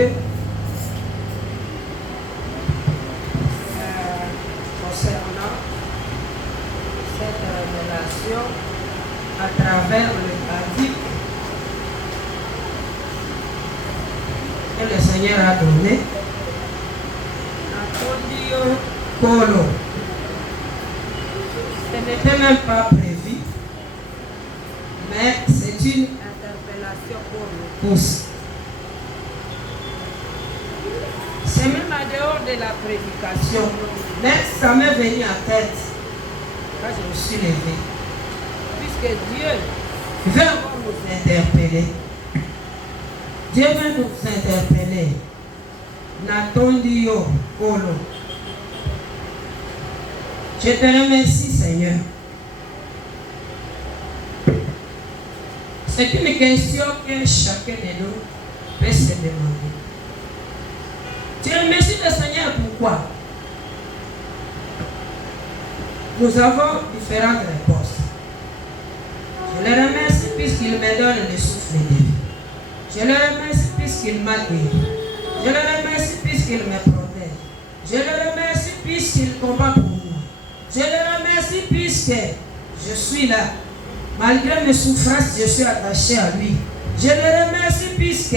Dieu concernant cette révélation à travers le pratique que le Seigneur a donné. Polo. Ce n'était même pas prévu, mais c'est une interpellation pour nous tous. C'est même à dehors de la prédication, mais ça m'est venu à tête quand je me suis levé. Puisque Dieu veut encore nous interpeller. Dieu veut nous interpeller. Natondio Polo. Je te remercie, Seigneur. C'est une question que chacun de nous peut se demander. Tu remercies le Seigneur pourquoi? Nous avons différentes réponses. Je le remercie puisqu'il me donne le souffle de vie. Je le remercie puisqu'il m'a guéri. Je le remercie puisqu'il me protège. Je le remercie puisqu'il combat pour moi. Je le remercie puisque je suis là. Malgré mes souffrances, je suis attaché à lui. Je le remercie puisque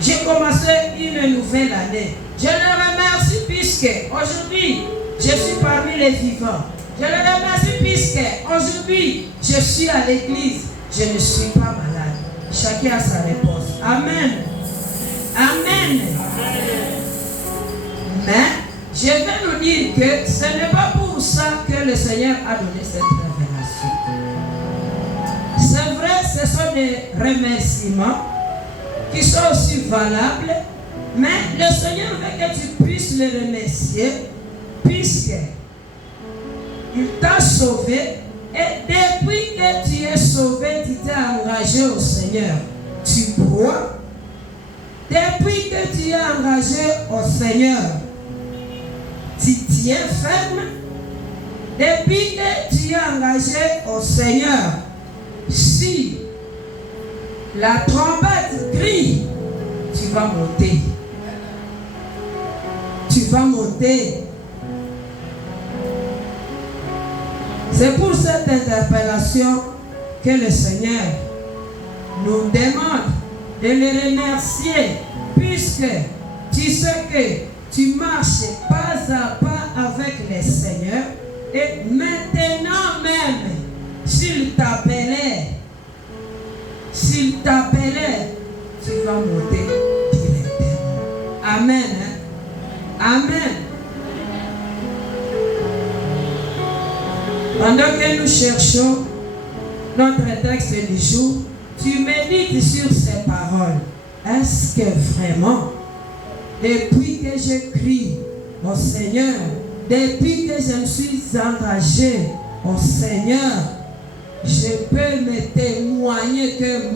j'ai commencé une nouvelle année. Je le remercie puisque aujourd'hui, je suis parmi les vivants. Je le remercie puisque aujourd'hui, je suis à l'église. Je ne suis pas malade. Chacun a sa réponse. Amen. Amen. Mais je vais nous dire que ce n'est pas pour ça que le Seigneur a donné cette révélation. C'est vrai, ce sont des remerciements qui sont aussi valables, mais le Seigneur veut que tu puisses le remercier puisque il t'a sauvé et depuis que tu es sauvé, tu t'es engagé au Seigneur. Tu crois. Depuis que tu es engagé au Seigneur, tu tiens ferme. Depuis que tu es engagé au Seigneur, si la trompette crie, tu vas monter. Tu vas monter. C'est pour cette interpellation que le Seigneur nous demande de le remercier, puisque tu sais que tu marches pas à pas avec le Seigneur, et maintenant même, s'il t'appelait, tu vas monter directement. Amen. Hein? Amen. Pendant que nous cherchons notre texte du jour, tu médites sur ces paroles. Est-ce que vraiment, depuis que je crie au Seigneur, depuis que je me suis engagé au Seigneur, je peux me témoigner que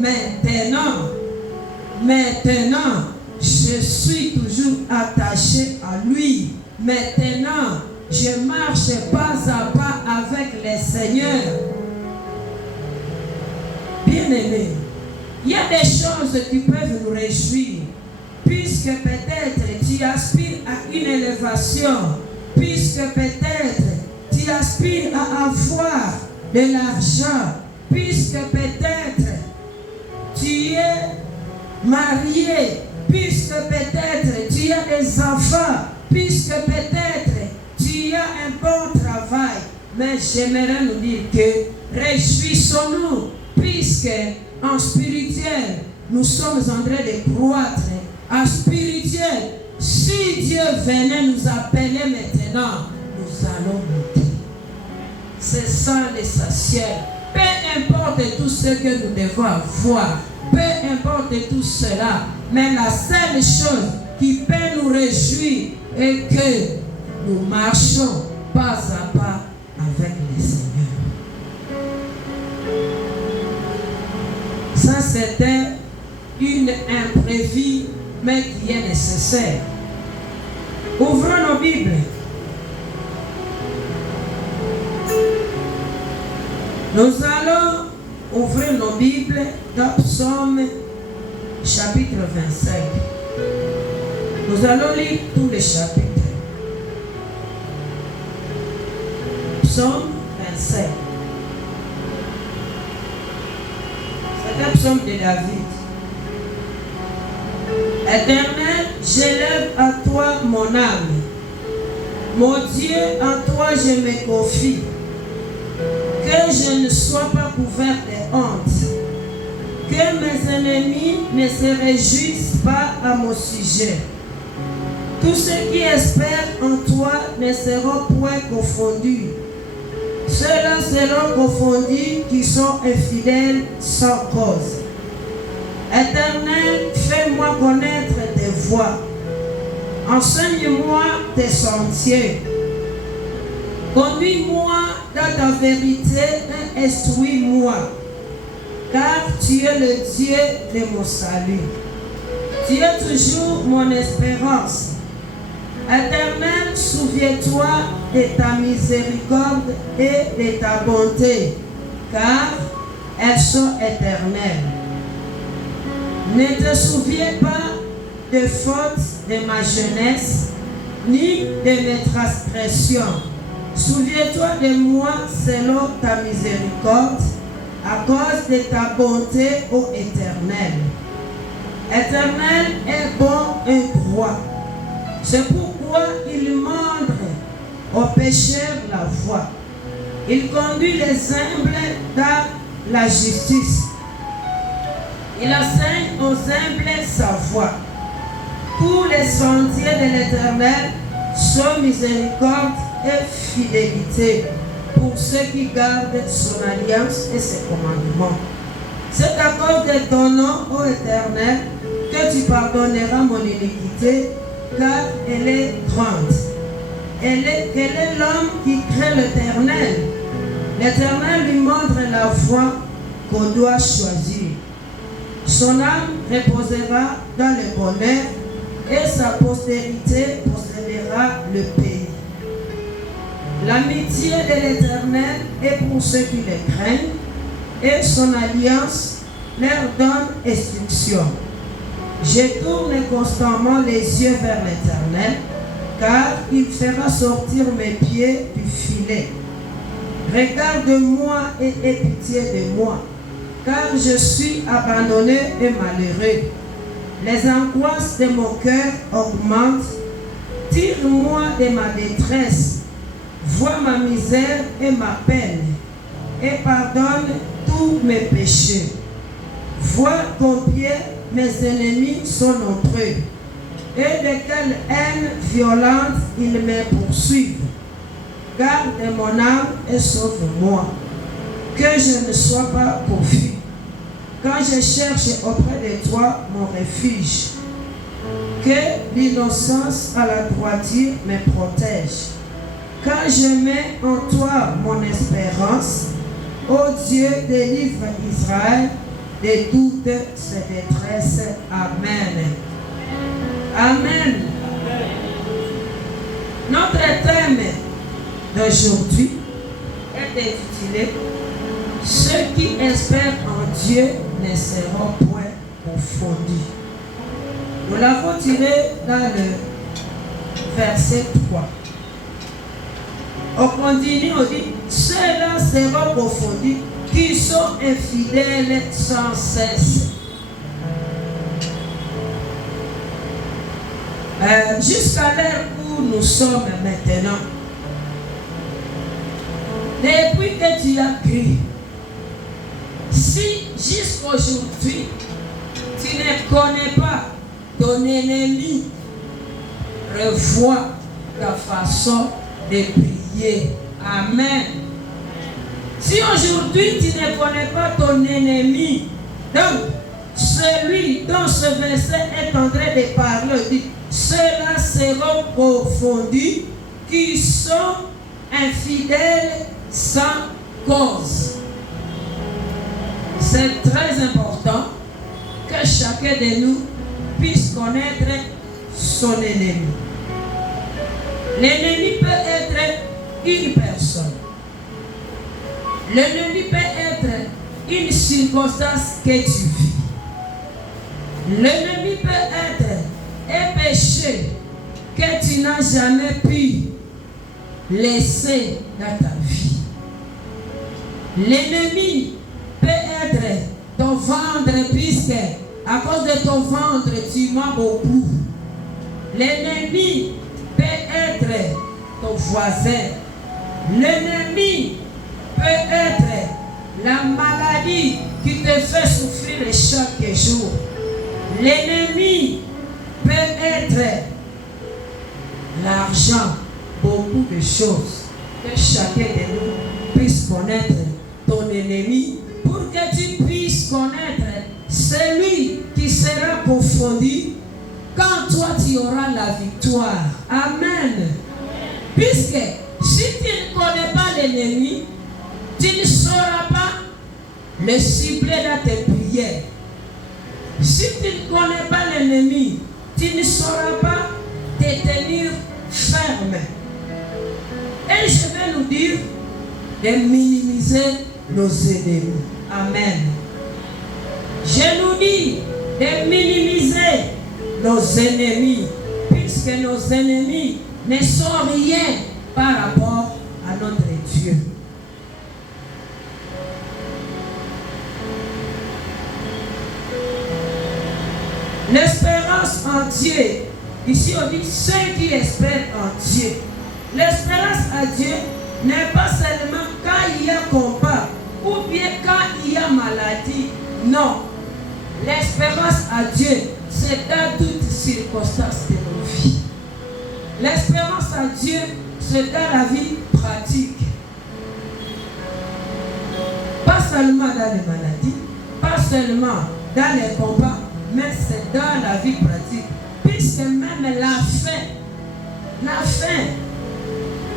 maintenant, je suis toujours attaché à lui. Maintenant, je marche pas à pas avec le Seigneur. Bien-aimé, il y a des choses qui peuvent nous réjouir, puisque peut-être tu aspires à une élévation, puisque peut-être tu aspires à avoir de l'argent, puisque peut-être tu es marié, puisque peut-être tu as des enfants, puisque peut-être tu as un bon travail. Mais j'aimerais nous dire que réjouissons-nous, puisque en spirituel, nous sommes en train de croître. En spirituel, si Dieu venait nous appeler maintenant, nous allons monter. C'est ça l'essentiel. Peu importe tout ce que nous devons avoir, peu importe tout cela, mais la seule chose qui peut nous réjouir est que nous marchons pas à pas avec le Seigneur. Ça, c'était une imprévue, mais qui est nécessaire. Ouvrons nos Bibles. Nous allons ouvrir nos Bibles dans Psaume chapitre 25. Nous allons lire tous les chapitres. Psaume 25. C'est un psaume de David. Éternel, j'élève à toi mon âme. Mon Dieu, en toi je me confie. Que je ne sois pas couvert de honte. Que mes ennemis ne se réjouissent pas à mon sujet. Tous ceux qui espèrent en toi ne seront point confondus. Ceux-là seront confondus qui sont infidèles sans cause. Éternel, fais-moi connaître tes voies. Enseigne-moi tes sentiers. Conduis-moi dans ta vérité et instruis-moi. Car tu es le Dieu de mon salut. Tu es toujours mon espérance. Éternel, souviens-toi de ta miséricorde et de ta bonté, car elles sont éternelles. Ne te souviens pas de fautes de ma jeunesse, ni de mes transgressions. Souviens-toi de moi selon ta miséricorde, à cause de ta bonté, ô Éternel. Éternel est bon et droit. C'est pourquoi il montre aux pécheurs la voie. Il conduit les humbles dans la justice. Il enseigne aux humbles sa voie. Tous les sentiers de l'Éternel sont miséricorde et fidélité pour ceux qui gardent son alliance et ses commandements. C'est à cause de ton nom, ô Éternel, que tu pardonneras mon iniquité, car elle est grande. Quel est l'homme qui craint l'Éternel? L'Éternel lui montre la voie qu'on doit choisir. Son âme reposera dans le bonheur et sa postérité possédera le pays. L'amitié de l'Éternel est pour ceux qui le craignent et son alliance leur donne instruction. Je tourne constamment les yeux vers l'Éternel, car il fera sortir mes pieds du filet. Regarde-moi et aie pitié de moi, car je suis abandonné et malheureux. Les angoisses de mon cœur augmentent. Tire-moi de ma détresse. Vois ma misère et ma peine, et pardonne tous mes péchés. Vois combien mes ennemis sont nombreux, et de quelle haine violente ils me poursuivent. Garde mon âme et sauve-moi, que je ne sois pas confus, quand je cherche auprès de toi mon refuge. Que l'innocence à la droiture me protège. Quand je mets en toi mon espérance, ô Dieu, délivre Israël de toutes ses détresses. Amen. Amen. Notre thème d'aujourd'hui est intitulé « Ceux qui espèrent en Dieu ne seront point confondus ». Nous l'avons tiré dans le verset 3. On continue, on dit « Ceux-là seront confondus qui sont infidèles sans cesse ». Jusqu'à l'heure où nous sommes maintenant, depuis que tu as crié, si jusqu'aujourd'hui tu ne connais pas ton ennemi, revois ta façon de prier. Amen. Si aujourd'hui tu ne connais pas ton ennemi, donc celui dont ce verset est en train de parler, dit ceux-là seront confondus qui sont infidèles sans cause. C'est très important que chacun de nous puisse connaître son ennemi. L'ennemi peut être une personne. L'ennemi peut être une circonstance que tu vis. L'ennemi peut être un péché que tu n'as jamais pu laisser dans ta vie. L'ennemi peut être ton ventre, puisque à cause de ton ventre, tu manges beaucoup. L'ennemi peut être ton voisin. L'ennemi peut être la maladie qui te fait souffrir chaque jour. L'ennemi peut être l'argent, beaucoup de choses. Que chacun de nous puisse connaître ton ennemi pour que tu puisses connaître celui qui sera confondu quand toi tu auras la victoire. Amen. Puisque si tu ne connais pas l'ennemi, tu ne sauras pas le cibler dans tes prières. Si tu ne connais pas l'ennemi, tu ne sauras pas te tenir ferme. Et je vais nous dire de minimiser nos ennemis. Amen. Je nous dis de minimiser nos ennemis, puisque nos ennemis ne sont rien par rapport à notre Dieu. L'espérance en Dieu. Ici on dit ceux qui espèrent en Dieu. L'espérance à Dieu n'est pas seulement quand il y a combat ou bien quand il y a maladie. Non. L'espérance à Dieu, c'est dans toutes circonstances de nos vies. L'espérance à Dieu, c'est dans la vie pratique. Pas seulement dans les maladies, pas seulement dans les combats, mais c'est dans la vie pratique. Puisque même la faim,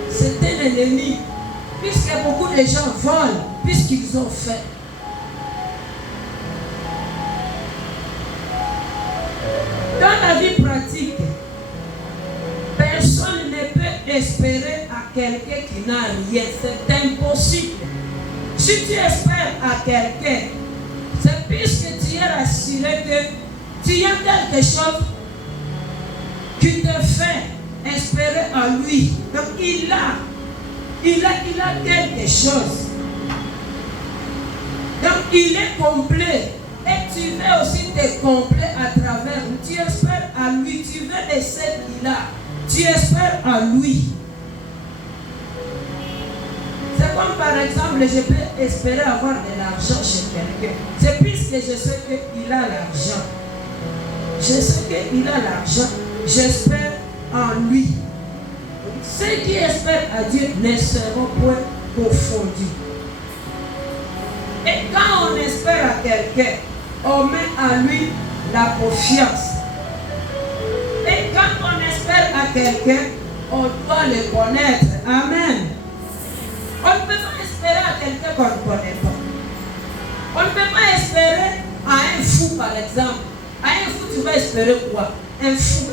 c'est un ennemi. Puisque beaucoup de gens volent, puisqu'ils ont faim. Dans la vie pratique, personne ne peut espérer à quelqu'un qui n'a rien. C'est impossible. Si tu espères à quelqu'un, c'est puisque tu es rassuré que tu as quelque chose qui te fait espérer en lui. Donc il a quelque chose. Donc il est complet. Et tu veux aussi te complet à travers. Tu espères à lui. Tu veux de ce qu'il a. Tu espères en lui. C'est comme par exemple, je peux espérer avoir de l'argent chez quelqu'un. C'est puisque je sais qu'il a l'argent. Je sais qu'il a l'argent. J'espère en lui. Ceux qui espèrent à Dieu ne seront point confondus. Et quand on espère à quelqu'un, on met en lui la confiance. Et quand on espère à quelqu'un, on doit le connaître. Amen. On ne peut pas espérer à quelqu'un qu'on ne connaît pas. On ne peut pas espérer à un fou, par exemple. À un fou, tu vas espérer quoi? Un fou.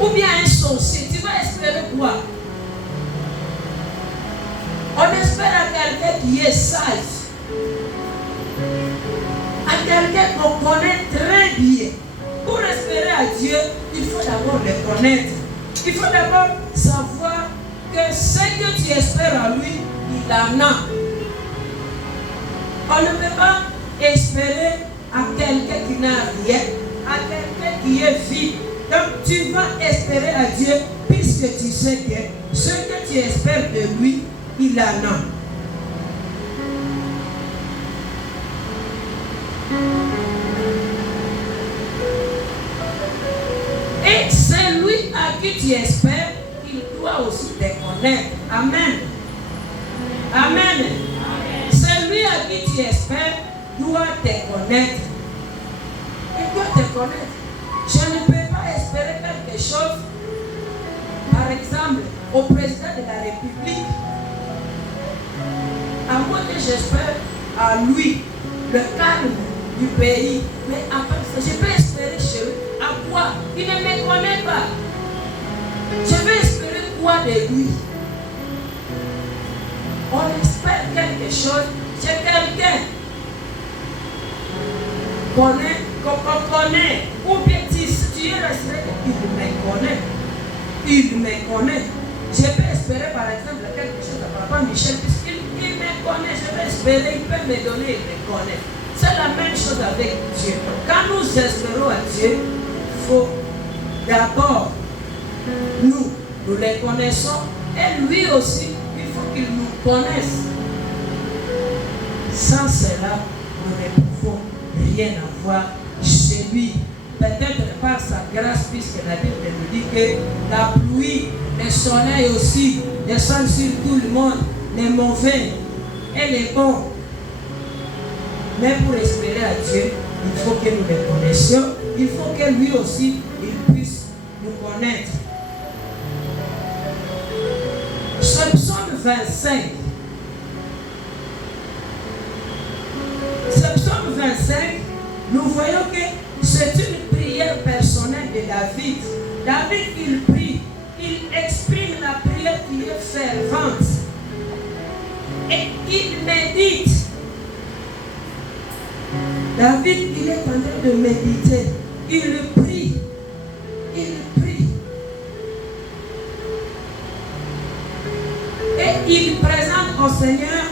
Ou bien un sorcier, tu vas espérer quoi? On espère à quelqu'un qui est sage. À quelqu'un qu'on connaît très bien. Pour espérer à Dieu, il faut d'abord le connaître. Il faut d'abord savoir que ce que tu espères en lui, il en a. On ne peut pas espérer à quelqu'un qui n'a rien, à quelqu'un qui est vide. Donc tu vas espérer à Dieu puisque tu sais que ce que tu espères de lui, il en a. Et celui à qui tu espères, il doit aussi te connaître. Amen. Amen. Celui à qui tu espères doit te connaître. Il doit te connaître. Je ne peux pas espérer quelque chose, par exemple, au président de la République, à moins que j'espère à lui le calme du pays. Mais après ça, je peux espérer chez lui. À quoi? Il ne me connaît pas. Je vais espérer quoi de lui? On espère quelque chose chez quelqu'un qu'on on connaît, ou bien si tu es resté, il me connaît. Je peux espérer par exemple quelque chose à papa Michel, puisqu'il me connaît, je vais espérer, il peut me donner, il me connaît. C'est la même chose avec Dieu. Quand nous espérons à Dieu, il faut d'abord, nous les connaissons, et lui aussi, il faut qu'il nous connaisse. Sans cela, nous ne pouvons rien avoir chez lui. Peut-être par sa grâce, puisque la Bible nous dit que la pluie, le soleil aussi descendent sur tout le monde, les mauvais et les bons. Mais pour espérer à Dieu, il faut que nous le connaissions. Il faut que lui aussi, il puisse nous connaître. Ce psaume 25. Ce psaume 25, nous voyons que c'est une prière personnelle de David. David, il prie, il exprime la prière qui est fervente. Et il médite. David, il est en train de méditer. Il prie. Il prie. Et il présente au Seigneur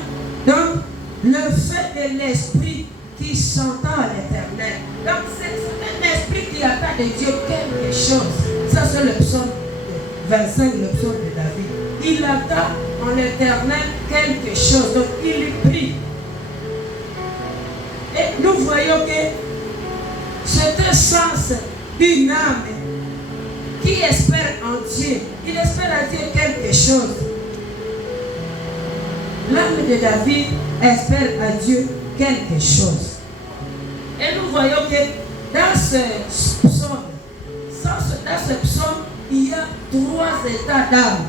donc le fait de l'esprit qui s'entend à l'Éternel. Donc c'est un esprit qui attend de Dieu quelque chose. Ça c'est le psaume 25, le psaume de David. Il attend en l'Éternel quelque chose. Donc il prie. Et nous voyons que c'est un sens d'une âme qui espère en Dieu. Il espère à Dieu quelque chose. L'âme de David espère à Dieu quelque chose. Et nous voyons que dans ce psaume, il y a 3 états d'âme.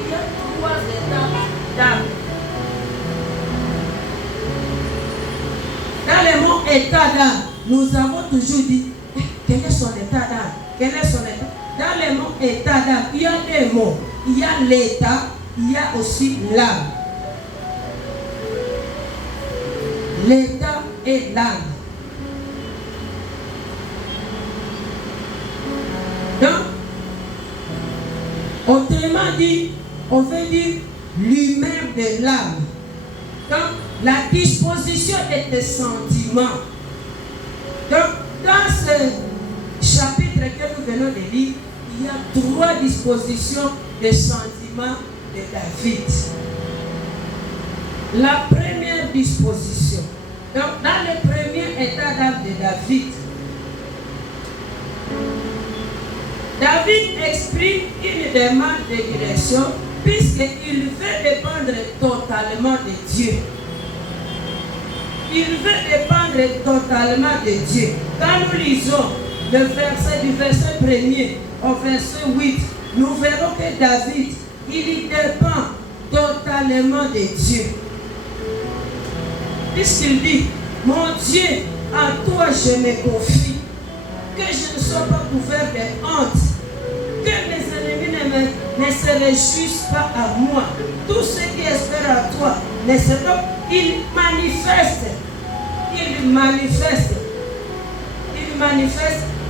Il y a 3 états d'âme. Dans les mots état d'âme, nous avons toujours dit quel est son état d'âme. Quel est son état? Dans les mots état d'âme, il y a 2 mots. Il y a l'état, il y a aussi l'âme. L'état et l'âme. Donc, autrement dit, on veut dire l'humeur de l'âme. Donc, la disposition de tes sentiments. Donc, dans ce chapitre que nous venons de lire, il y a 3 dispositions de sentiments de David. La première disposition. Donc, dans le premier état d'âme de David, David exprime une demande de direction puisqu'il veut dépendre totalement de Dieu. Il veut dépendre totalement de Dieu. Quand nous lisons le verset du verset 1er au verset 8, nous verrons que David, il dépend totalement de Dieu. Puisqu'il dit, mon Dieu, en toi je me confie, que je ne sois pas couvert de honte, que mes ennemis ne se réjouissent pas à moi. Tous ceux qui espèrent à toi, il manifeste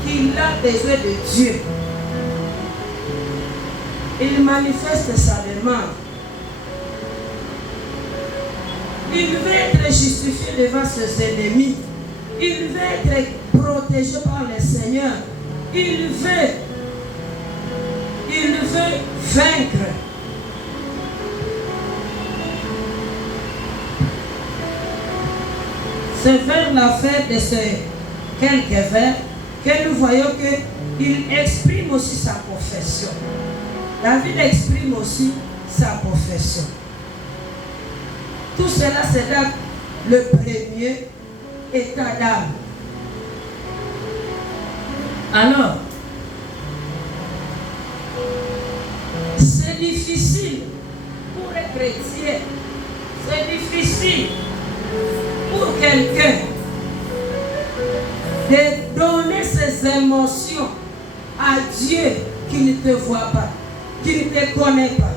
qu'il a besoin de Dieu. Il manifeste sa demande. Il veut être justifié devant ses ennemis. Il veut être protégé par le Seigneur. Il veut vaincre. C'est vers la fin de ces quelques vers que nous voyons qu'il exprime aussi sa confession. David exprime aussi sa confession. Tout cela, c'est dans le premier état d'âme. Alors, c'est difficile pour un chrétien, c'est difficile pour quelqu'un de donner ses émotions à Dieu qui ne te voit pas, qui ne te connaît pas.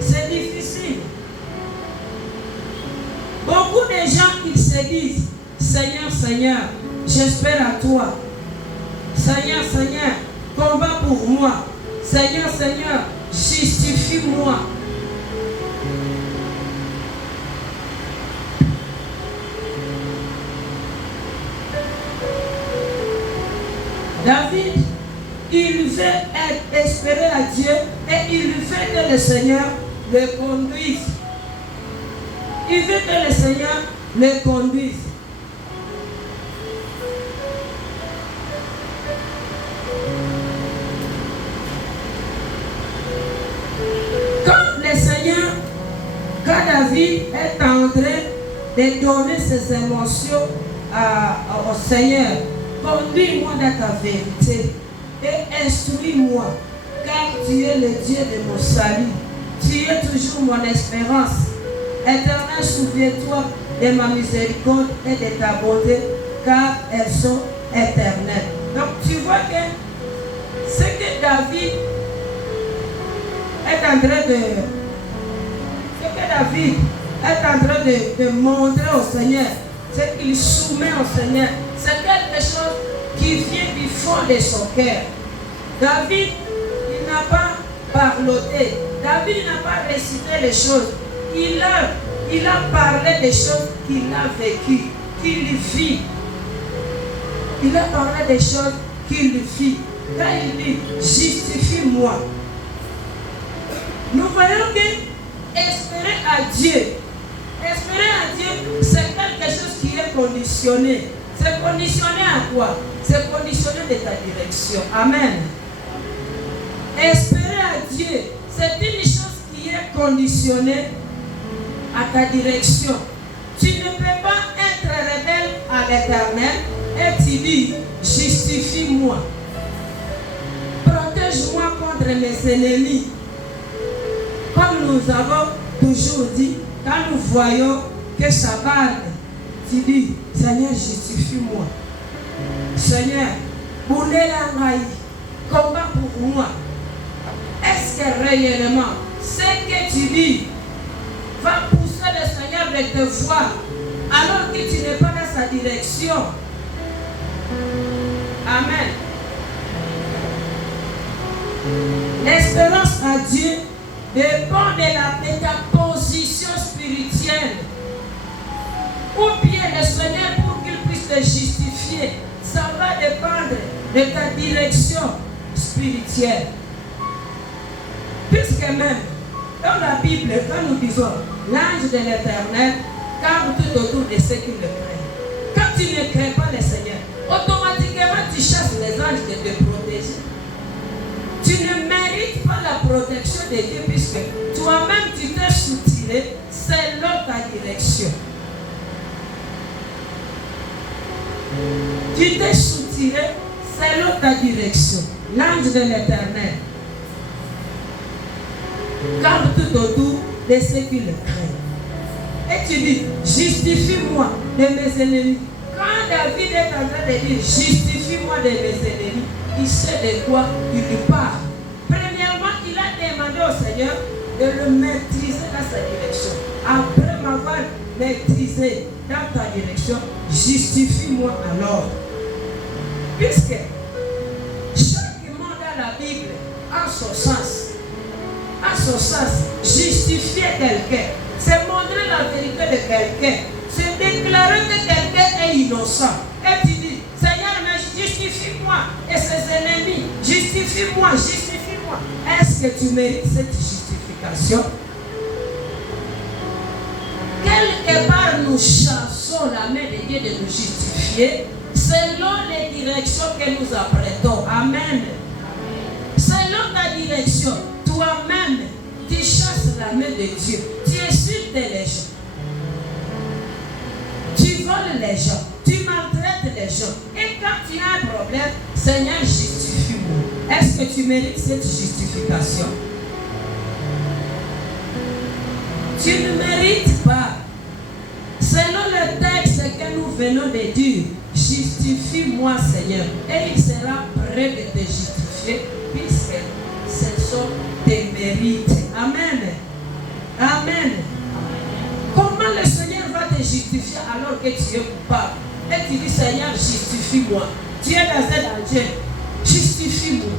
C'est difficile. Beaucoup de gens qui se disent, Seigneur, j'espère à toi. Seigneur, Seigneur, combat pour moi. Seigneur, Seigneur, justifie-moi. David, il veut espérer à Dieu et il veut que le Seigneur le conduise. Il veut que le Seigneur le conduise. Quand David est en train de donner ses émotions au Seigneur, conduis-moi dans ta vérité et instruis-moi, car tu es le Dieu de mon salut. Tu es toujours mon espérance. Éternel, souviens-toi de ma miséricorde et de ta bonté, car elles sont éternelles. Donc tu vois que ce que David est en train de... David est en train de montrer au Seigneur, c'est qu'il soumet au Seigneur. C'est quelque chose qui vient du fond de son cœur. David, il n'a pas parloté. David n'a pas récité les choses. Il a parlé des choses qu'il a vécues, qu'il vit. Il a parlé des choses qu'il vit. Quand il dit, justifie-moi. Nous voyons que espérer à Dieu, c'est quelque chose qui est conditionné. C'est conditionné à quoi? C'est conditionné de ta direction. Amen. Espérer à Dieu, c'est une chose qui est conditionnée à ta direction. Tu ne peux pas être rebelle à l'Éternel et tu dis, justifie-moi. Protège-moi contre mes ennemis. Comme nous avons toujours dit, quand nous voyons que ça parle, tu dis, Seigneur, justifie-moi. Seigneur, combat pour moi. Est-ce que réellement, ce que tu dis va pousser le Seigneur de te voir alors que tu n'es pas dans sa direction? Amen. L'espérance à Dieu dépend de ta position spirituelle. Ou bien le Seigneur, pour qu'il puisse te justifier, ça va dépendre de ta direction spirituelle. Puisque même, dans la Bible, quand nous disons l'ange de l'Éternel garde tout autour de ceux qui le craignent. Quand tu ne crains pas le Seigneur, automatiquement tu chasses les anges de te protéger. Tu ne mérites pas la protection de Dieu puisque toi-même tu t'es soutiré selon ta direction. Tu t'es soutiré selon ta direction. L'ange de l'Éternel garde tout autour de ceux qui le craignent. Et tu dis, justifie-moi de mes ennemis. Quand David est en train de dire, justifie-moi de mes ennemis, il sait de quoi il lui parle. Premièrement, il a demandé au Seigneur de le maîtriser dans sa direction. Après m'avoir maîtrisé dans ta direction, justifie-moi alors. Puisque chaque mot dans la Bible a son sens. À son sens, justifier quelqu'un, c'est montrer la vérité de quelqu'un, c'est déclarer que quelqu'un est innocent. Et tu dis, Seigneur, mais justifie-moi et ses ennemis, justifie-moi, justifie-moi. Est-ce que tu mérites cette justification? Quelque part, nous chassons la main de Dieu de nous justifier selon les directions que nous apprêtons. Amen. Selon ta direction, toi-même, tu chasses la main de Dieu. Tu insultes les gens. Tu voles les gens. Tu maltraites les gens. Et quand tu as un problème, Seigneur, justifie-moi. Est-ce que tu mérites cette justification? Tu ne mérites pas. Selon le texte que nous venons de dire, justifie-moi, Seigneur. Et il sera prêt de te justifier, puisque ce sont tes mérites. Amen. Amen. Comment le Seigneur va te justifier alors que tu es coupable? Et tu dis Seigneur, justifie-moi. Tu es dans un danger. Justifie-moi.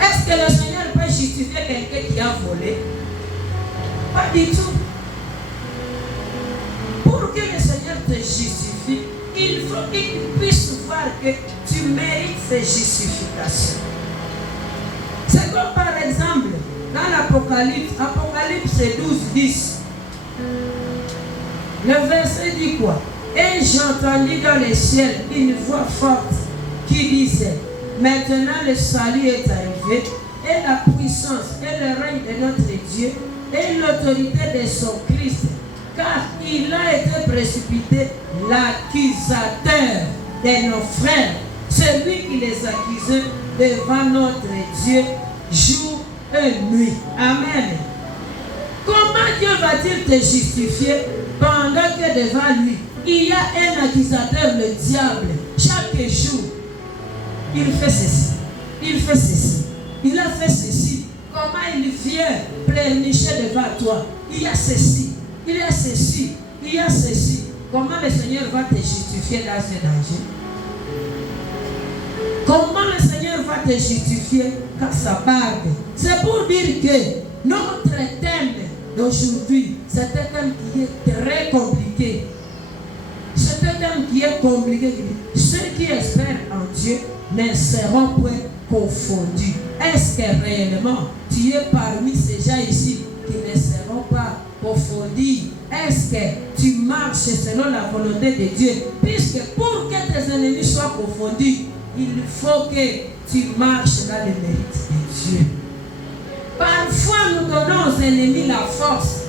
Est-ce que le Seigneur peut justifier quelqu'un qui a volé? Pas du tout. Pour que le Seigneur te justifie, il faut qu'il puisse voir que tu mérites ces justifications. C'est comme par exemple, dans l'Apocalypse, Apocalypse 12, 10. Le verset dit quoi? Et j'entendis dans les ciels une voix forte qui disait, maintenant le salut est arrivé, et la puissance et le règne de notre Dieu, et l'autorité de son Christ, car il a été précipité l'accusateur de nos frères, celui qui les accusait devant notre Dieu jour et nuit. Amen. Comment Dieu va-t-il te justifier pendant que devant lui, il y a un accusateur, le diable, chaque jour? Il fait ceci, il fait ceci, il a fait ceci. Comment il vient pleurnicher devant toi? Il y a ceci, il y a ceci, il y a ceci. Comment le Seigneur va te justifier dans ce danger? Comment le Seigneur va te justifier quand ça parle? C'est pour dire que notre thème d'aujourd'hui, c'est un thème qui est très compliqué. C'est un thème qui est compliqué. Ceux qui espèrent en Dieu ne seront point confondus. Est-ce que réellement tu es parmi ces gens ici qui ne seront pas confondus? Est-ce que tu marches selon la volonté de Dieu? Puisque pour que tes ennemis soient confondus, il faut que tu marches dans le mérite de Dieu. Parfois, nous donnons aux ennemis la force.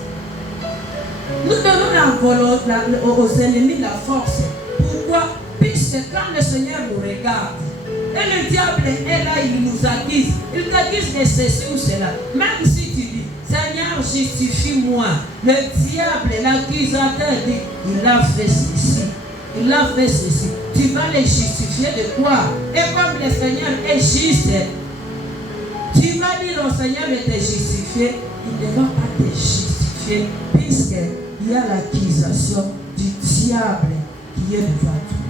Nous donnons aux ennemis la force. Pourquoi? Puisque quand le Seigneur nous regarde, et le diable est là, il nous accuse. Il t'accuse de ceci ou cela. Même si tu dis, Seigneur, justifie-moi. Le diable, l'accusateur dit, il a fait ceci. Il a fait ceci. Tu vas les justifier de quoi? Et comme le Seigneur est juste, tu vas dire au Seigneur de te justifier. Il ne va pas te justifier, puisqu'il y a l'accusation du diable qui est devant toi.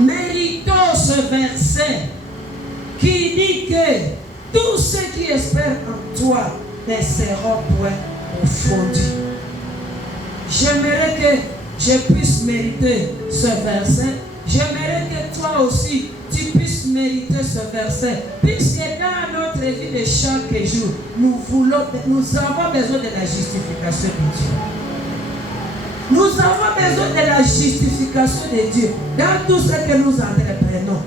Méritons ce verset qui dit que tous ceux qui espèrent en toi ne seront point confondus. J'aimerais que je puisse mériter ce verset. J'aimerais que toi aussi, tu puisses mériter ce verset. Puisque dans notre vie de chaque jour, nous avons besoin de la justification de Dieu. Nous avons besoin de la justification de Dieu dans tout ce que nous entreprenons,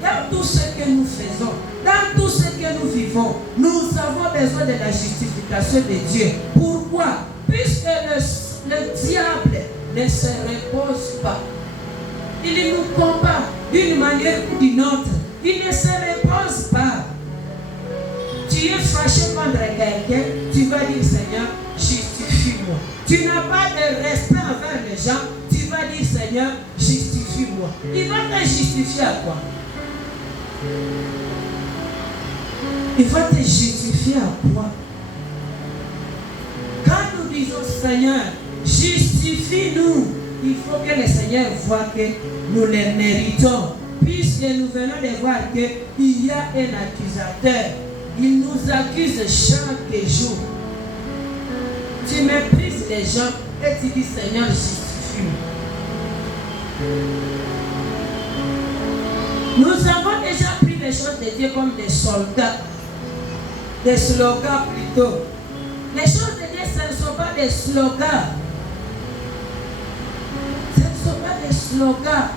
dans tout ce que nous faisons, dans tout ce que nous vivons. Nous avons besoin de la justification de Dieu. Pourquoi? Puisque le diable ne se repose pas. Il nous combat d'une manière ou d'une autre. Il ne se repose pas. Tu es fâché contre quelqu'un, tu vas dire Seigneur, justifie-moi. Tu n'as pas de respect envers les gens, tu vas dire Seigneur, justifie-moi. Il va te justifier à quoi? Il va te justifier à quoi? Quand nous disons Seigneur, justifie-nous, il faut que le Seigneur voie que nous les méritons. Puisque nous venons de voir qu'il y a un accusateur. Il nous accuse chaque jour. Tu méprises les gens et tu dis Seigneur, justifie-moi. Nous avons déjà pris les choses de Dieu comme des soldats, des slogans plutôt. Les choses de Dieu, ce ne sont pas des slogans. Ce ne sont pas des slogans.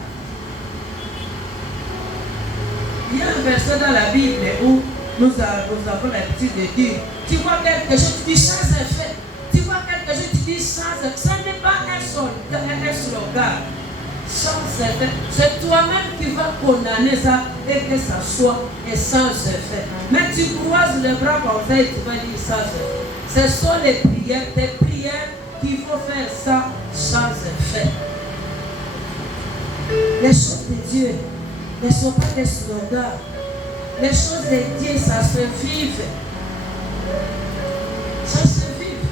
Il y a un verset dans la Bible où nous avons l'habitude de dire, tu vois quelque chose, tu dis sans effet. Tu vois quelque chose, tu dis sans effet. Ce n'est pas un slogan. Sans effet. C'est toi-même qui vas condamner ça et que ça soit sans effet. Mais tu croises les bras comme ça et tu vas dire sans effet. Ce sont les prières, tes prières qu'il faut faire ça sans effet. Les choses de Dieu ne sont pas des slogans. Les choses de Dieu, ça se vive. Ça se vive.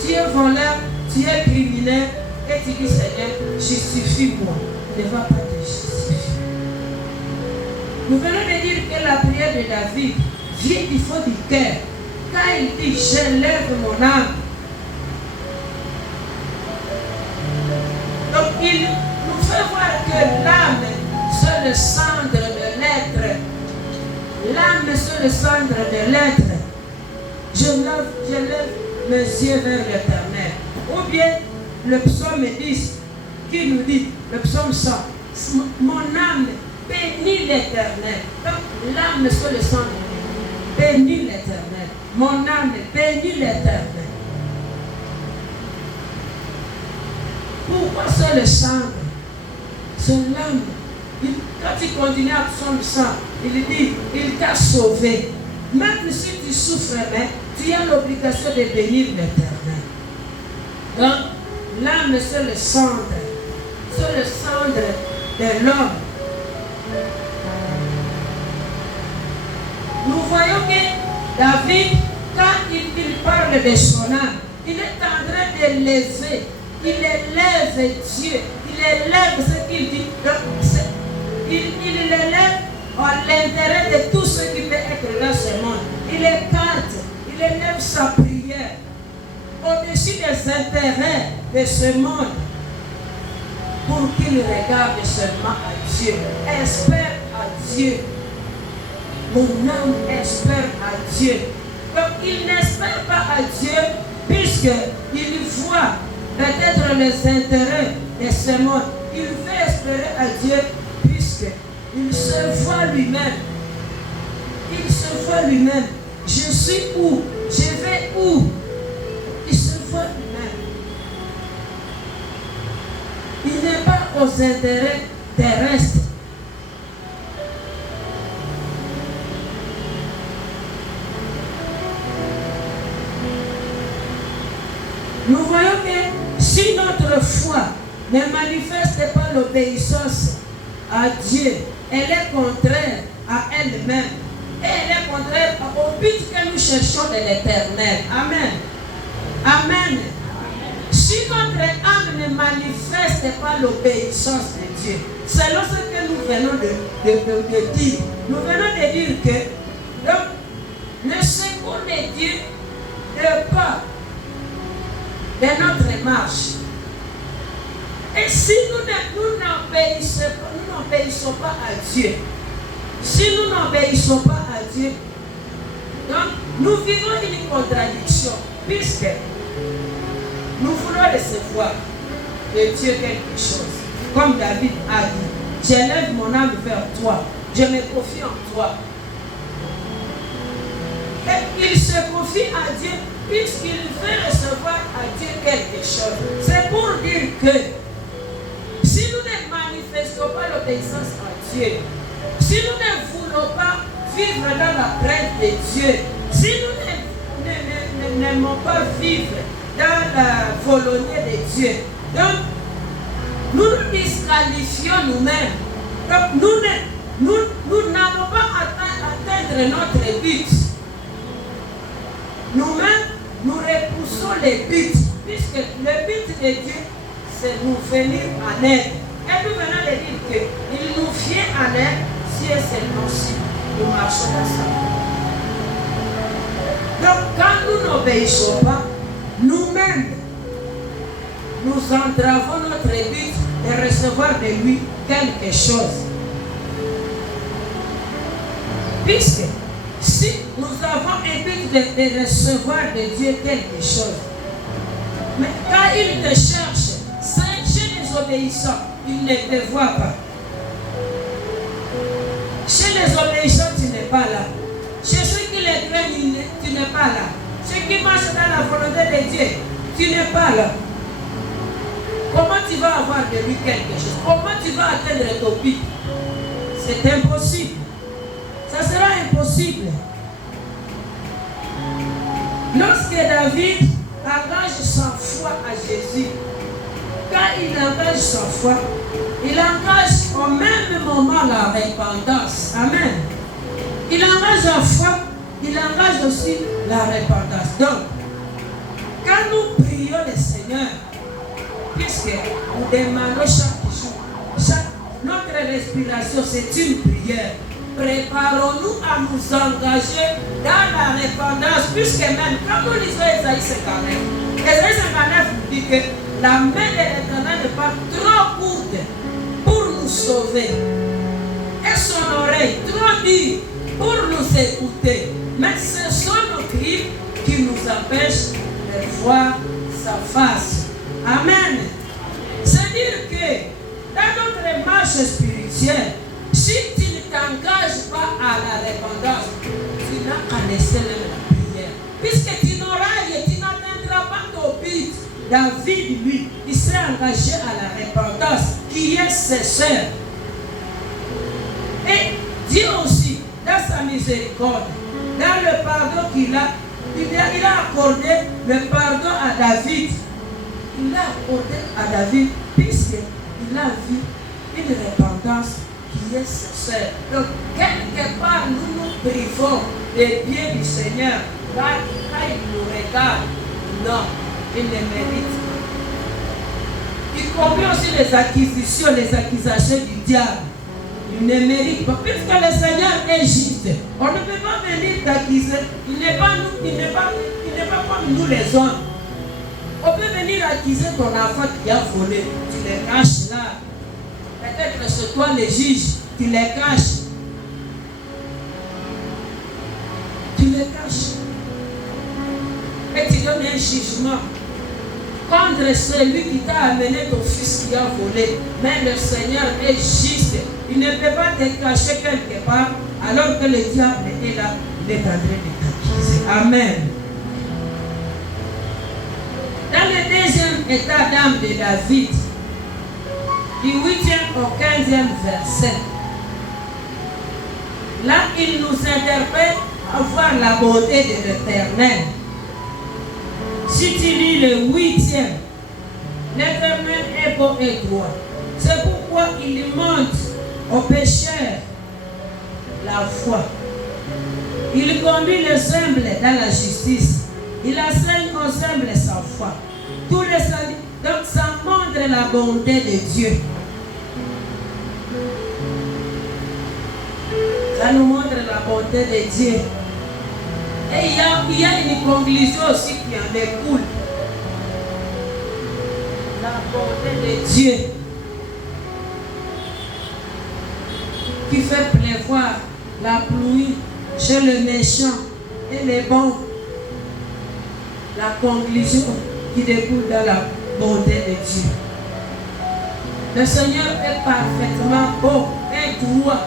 Tu es voleur, tu es criminel, et tu dis Seigneur, justifie-moi, ne va pas te justifier. Nous venons de dire que la prière de David vient du fond du cœur. Quand il dit j'élève mon âme. Donc il nous fait voir que l'âme, c'est le centre de l'être. L'âme, c'est le centre de l'être. Je lève mes yeux vers l'Éternel. Ou bien le psaume 10 qui nous dit, le psaume 100, mon âme bénit l'Éternel. Donc l'âme, c'est le centre. Bénis l'Éternel. Mon âme bénit l'Éternel. Pourquoi c'est le centre? C'est l'âme. Quand il continue à psaume 100, il dit, il t'a sauvé. Même si tu souffres, mais tu as l'obligation de bénir l'Éternel. Donc, l'âme, c'est le centre. C'est le centre de l'homme. Nous voyons que David, quand il parle de son âme, il est en train de lever. Il élève Dieu. Il élève ce qu'il dit. Il élève à l'intérêt de tout ce qui peut être dans ce monde. Il écarte, il élève sa prière au-dessus des intérêts de ce monde pour qu'il regarde seulement à Dieu. Espère à Dieu. Mon âme espère à Dieu. Donc il n'espère pas à Dieu puisqu'il voit peut-être les intérêts de ce monde. Il veut espérer à Dieu puisqu'il se voit lui-même. Il se voit lui-même. Je suis où? Je vais où? Il se voit lui-même. Il n'est pas aux intérêts terrestres. Nous voyons que si notre foi ne manifeste pas l'obéissance à Dieu, elle est contraire à elle-même. Et elle est contraire au but que nous cherchons de l'Éternel. Amen. Amen. Si notre âme ne manifeste pas l'obéissance de Dieu, selon ce que nous venons de dire, nous venons de dire que donc, le secours de Dieu n'est pas de notre marche. Et si nous n'obéissons pas à Dieu, si nous n'obéissons pas à Dieu, donc nous vivons une contradiction, puisque nous voulons recevoir de Dieu quelque chose. Comme David a dit, j'élève mon âme vers toi, je me confie en toi. Et il se confie à Dieu puisqu'il veut recevoir à Dieu quelque chose. C'est pour dire que si nous ne manifestons pas l'obéissance à Dieu, si nous ne voulons pas vivre dans la crainte de Dieu, si nous n'aimons pas vivre dans la volonté de Dieu, donc nous nous disqualifions nous-mêmes. Donc nous n'allons pas atteindre notre but. Nous-mêmes, nous repoussons les buts, puisque le but de Dieu, c'est nous venir en aide. Et nous venons de dire qu'il nous vient en aide si et seulement si nous marchons dans ça. Donc, quand nous n'obéissons pas, nous-mêmes, nous entravons notre but de recevoir de lui quelque chose. Puisque si nous avons un but de recevoir de Dieu quelque chose, mais quand il te cherche, chez les obéissants, il ne te voit pas. Chez les obéissants, tu n'es pas là. Chez ceux qui les craignent, tu n'es pas là. Ceux qui marchent dans la volonté de Dieu, tu n'es pas là. Comment tu vas avoir de lui quelque chose? Comment tu vas atteindre ton but? C'est impossible. Ça sera impossible. Lorsque David engage sa foi à Jésus, quand il engage sa foi, il engage au même moment la repentance. Amen. Il engage la foi, il engage aussi la repentance. Donc, quand nous prions le Seigneur, puisque nous demandons chaque jour, notre respiration, c'est une prière. Préparons-nous à nous engager dans la repentance, puisque même, comme nous lisons Ésaïe 59, Ésaïe 59 nous dit que la main de l'Éternel n'est pas trop courte pour nous sauver, et son oreille trop dure pour nous écouter. Mais ce sont nos crimes qui nous empêchent de voir sa face. Amen. C'est-à-dire que dans notre marche spirituelle, si tu ne t'engages pas à la repentance, tu n'as qu'à laisser la prière. Puisque tu n'atteindras pas ton but. David, lui, il s'est engagé à la repentance, qui est sincère. Et Dieu aussi, dans sa miséricorde, dans le pardon qu'il a, il a accordé le pardon à David. Il l'a accordé à David, puisqu'il a vu une repentance qui est sincère. Donc, quelque part, nous nous privons des biens du Seigneur. Quand il nous regarde, non, il ne mérite pas. Il comprend aussi les accusations du diable. Il ne mérite pas, puisque le Seigneur est juste. On ne peut pas venir t'accuser. Il n'est pas comme nous les hommes. On peut venir accuser ton enfant qui a volé. Tu les caches là. Peut-être que c'est toi le juge. Tu les caches. Tu les caches. Et tu donnes un jugement contre celui qui t'a amené ton fils qui a volé. Mais le Seigneur est juste. Il ne peut pas te cacher quelque part alors que le diable est là. Il est en train de t'accuser. Amen. Dans le deuxième état d'âme de David, du 8e au 15e verset, là il nous interpelle à voir la bonté de l'Éternel. Si tu lis le 8e, l'Éternel est beau et droit. C'est pourquoi il montre aux pécheurs la foi. Il conduit les humbles dans la justice. Il enseigne aux humbles sa foi. Tous les saluts. Donc ça montre la bonté de Dieu. Ça nous montre la bonté de Dieu. Et il y a une conclusion aussi qui en découle. La bonté de Dieu qui fait pleuvoir la pluie chez le méchant et les bons. La conclusion qui découle dans la bonté de Dieu. Le Seigneur est parfaitement beau et droit.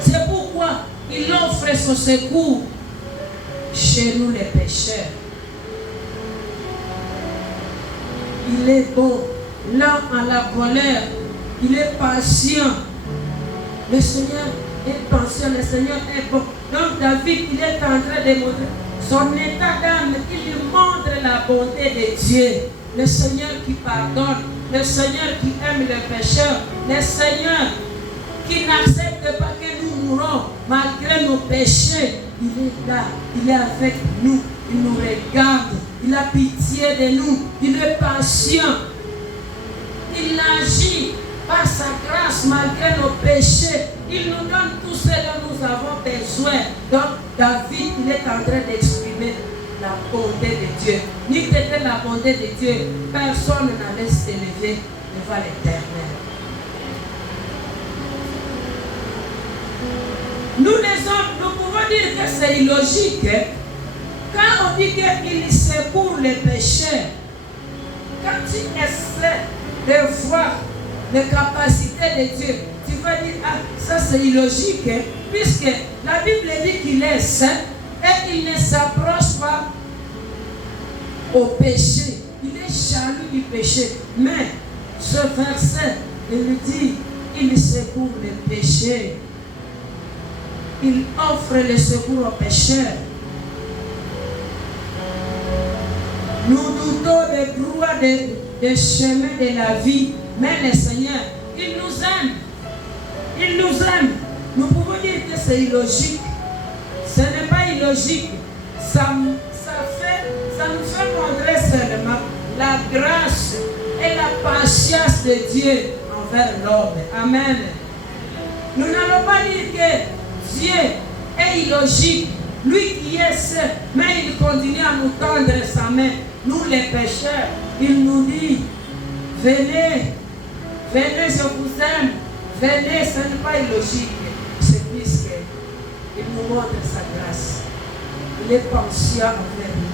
C'est pourquoi il offre son secours chez nous les pécheurs. Il est bon, lent à la colère, il est patient. Le Seigneur est patient, le Seigneur est bon. Donc David, il est en train de montrer son état d'âme, il lui montre la bonté de Dieu. Le Seigneur qui pardonne, le Seigneur qui aime les pécheurs, le Seigneur qui n'accepte pas que nous mourons malgré nos péchés. Il est là, il est avec nous, il nous regarde, il a pitié de nous, il est patient. Il agit par sa grâce malgré nos péchés. Il nous donne tout ce dont nous avons besoin. Donc David, il est en train d'exprimer la bonté de Dieu. Ni que la bonté de Dieu, personne n'allait s'élever devant l'Éternel. Nous les hommes, nous pouvons dire que c'est illogique. Quand on dit qu'il secourt les pécheurs, quand tu essaies de voir les capacités de Dieu, tu vas dire, ah, ça c'est illogique, puisque la Bible dit qu'il est saint et qu'il ne s'approche pas au péché. Il est jaloux du péché. Mais ce verset, il nous dit, il secourt les péchés. Il offre le secours aux pécheurs. Nous doutons des droits des chemins de la vie, mais le Seigneur, il nous aime. Il nous aime. Nous pouvons dire que c'est illogique. Ce n'est pas illogique. Ça nous fait montrer seulement la grâce et la patience de Dieu envers l'homme. Amen. Nous n'allons pas dire que Dieu est illogique, lui qui est seul, mais il continue à nous tendre sa main. Nous les pécheurs, il nous dit, venez, venez, je vous aime, venez, ce n'est pas illogique. C'est puisqu'il nous montre sa grâce. Il est patient envers nous.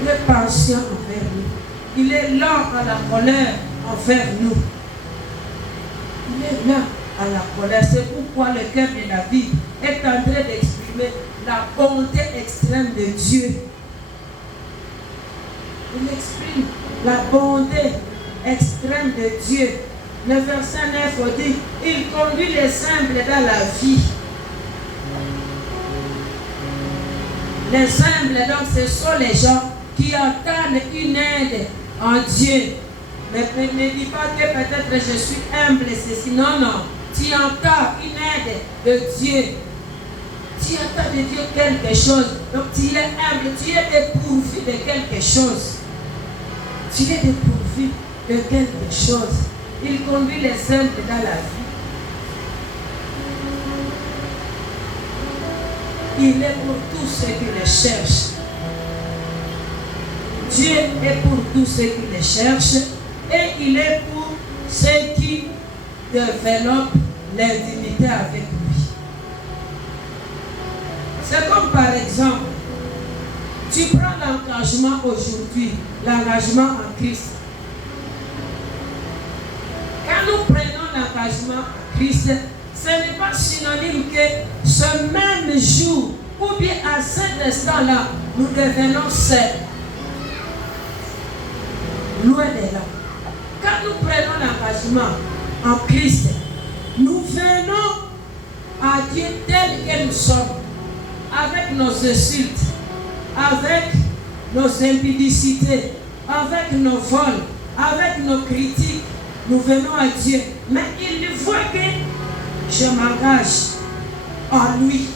Il est patient envers nous. Il est lent à la colère envers nous. Il est lent à la colère. C'est pourquoi le cœur de David est en train d'exprimer la bonté extrême de Dieu. Il exprime la bonté extrême de Dieu. Le verset 9 dit, il conduit les humbles dans la vie. Les humbles, donc, ce sont les gens qui attendent une aide en Dieu. Mais ne dis pas que peut-être je suis humble, ceci. Non, non. Tu entends une aide de Dieu. Tu attends de Dieu quelque chose. Donc tu es humble, tu es dépourvu de quelque chose. Tu es dépourvu de quelque chose. Il conduit les simples dans la vie. Il est pour tous ceux qui le cherchent. Dieu est pour tous ceux qui le cherchent et il est pour ceux qui développent l'intimité avec lui. C'est comme par exemple, tu prends l'engagement aujourd'hui, l'engagement en Christ. Quand nous prenons l'engagement en Christ, ce n'est pas synonyme que ce même jour ou bien à cet instant-là, nous devenons seuls. Loin de là. Quand nous prenons l'engagement en Christ, nous venons à Dieu tel que nous sommes, avec nos insultes, avec nos impudicités, avec nos vols, avec nos critiques. Nous venons à Dieu. Mais il voit que je m'engage en lui,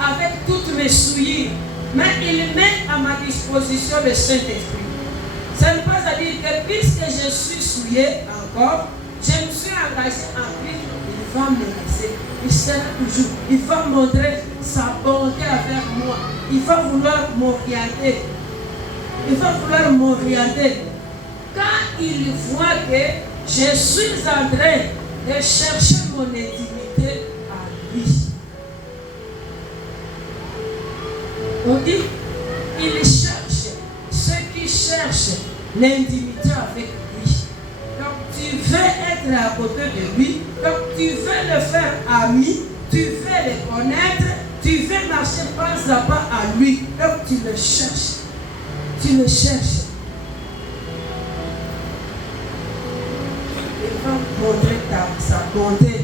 avec toutes mes souillures. Mais il met à ma disposition le Saint-Esprit. Ça ne veut pas dire que puisque je suis souillé encore, je me suis engagé en Christ, il va me laisser. Il sera toujours. Il va montrer sa bonté avec moi. Il va vouloir m'orienter. Il va vouloir m'orienter. Quand il voit que je suis en train de chercher mon intimité à lui. On dit, il cherche ceux qui cherchent l'intimité avec lui. Donc tu veux être à côté de lui, donc tu veux le faire ami, tu veux le connaître, tu veux marcher pas à pas à lui, donc tu le cherches. Tu le cherches. Il va montrer sa bonté.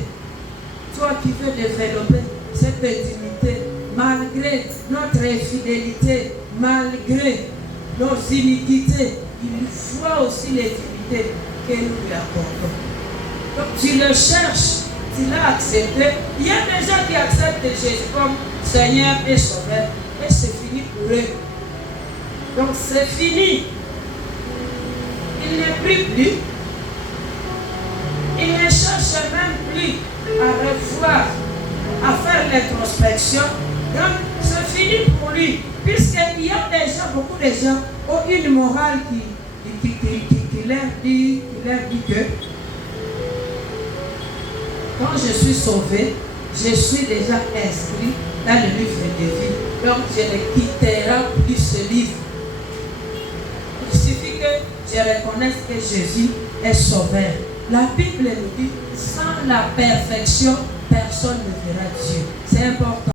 Toi qui veux développer cette intimité, malgré notre infidélité, malgré nos iniquités, il voit aussi l'intimité que nous lui apportons. Donc tu le cherches, tu l'as accepté. Il y a des gens qui acceptent Jésus comme Seigneur et Sauveur, et c'est fini pour eux. Donc c'est fini. Il ne prie plus. Il ne cherche même plus à revoir, à faire l'introspection. Donc c'est fini pour lui. Puisqu'il y a des gens, beaucoup de gens ont une morale qui leur dit que quand je suis sauvé, je suis déjà inscrit dans le livre de vie. Donc je ne quitterai plus ce livre. Il suffit que je reconnaisse que Jésus est sauveur. La Bible nous dit, sans la perfection, personne ne verra Dieu. C'est important.